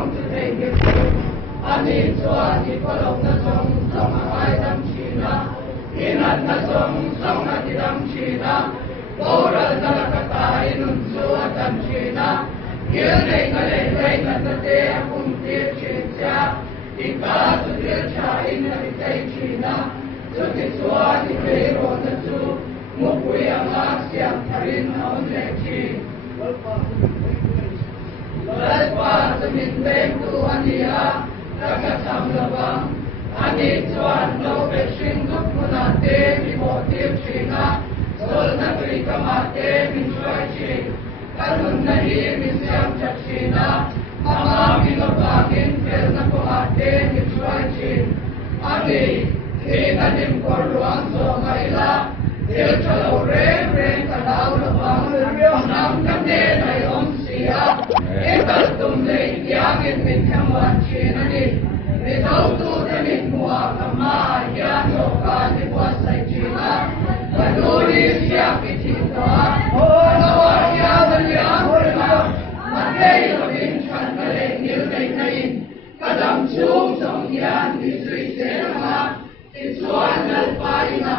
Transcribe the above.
trong thực thể nghiệp vụ anh đi xóa thì có lòng nó sống ai đâm chỉ na in anh nó sống là thì đâm chỉ na bố ra là cái tài nun xóa đâm chỉ na kia này nó tê cũng tiếp chuyện cha thì cả sự việc cha in là cái tay chỉ na sự việc xóa thì cái rồi nó su một buổi ăn xiang thành ông lệ chi Let's pass the midday to Ania, Rakasam Labang, Anitwan, no fishing, Gupmunate, Devotive China, Solnagri Kamate, Minchwachi, Karunnahi, Misyam Chachina, Amami Nopagin, Pelnakomate, Minchwachi, Ami, Kinadim Korluan, Somaila, Ilchalo, Rain, Kalau, Labang, Nam Kane, Nayom, Sia. Ekal tum le yagin min khamwan chinani ne dau tu ne min muwa kama ya no ka ni wa sai china kaduri sia kitwa o nawa ya ya hurma matei lo bin chan le nil nei nei kadam chung song yan ni sui se ma ti chuan al pa ina